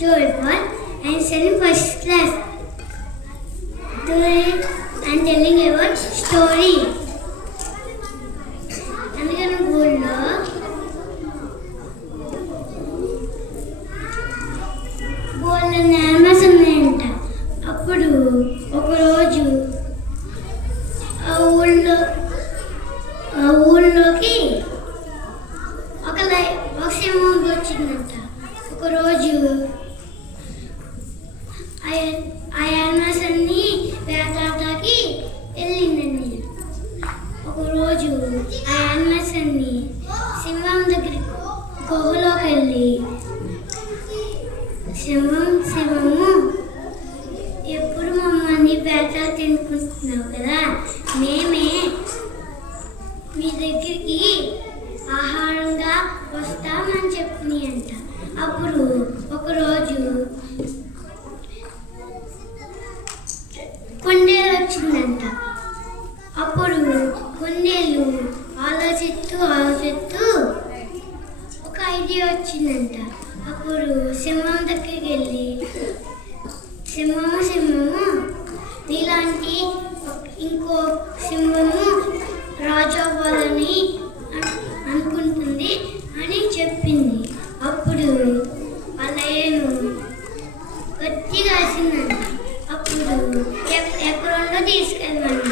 Joyful and studying first class. Today I am telling about story. అందుకని ఊళ్ళో బోళ్ళ animals ఉన్నాయంట. అప్పుడు ఒకరోజు ఊళ్ళోకి ఒక సింహం వచ్చిందంట. ఒకరోజు ఆ యానిమల్స్ అన్ని వేటాడటానికి వెళ్ళిందండి. ఒకరోజు ఆ యానిమల్స్ అన్ని సింహం దగ్గరికి గుహలోకి వెళ్ళి, సింహము ఎప్పుడు మమ్మల్ని వేటాలు తినుకుంటున్నావు కదా, మేమే మీ దగ్గరికి ఆహారంగా వస్తామని చెప్పినాయి అంట. అప్పుడు ఒకరోజు కొండేలు వచ్చిందంట. అప్పుడు కొండేలు ఆలోచిస్తూ ఒక ఐడియా వచ్చిందంట. అప్పుడు సింహం దగ్గరికి వెళ్ళి, సింహము నీలాంటి ఇంకో సింహము రాజు అవ్వాలని అనుకుంటుంది అని చెప్పింది. అప్పుడు వాళ్ళ ఏను గట్టిగా వేసిందంట. అప్పుడు ఎక్కడో తీసుకెళ్ళమంట.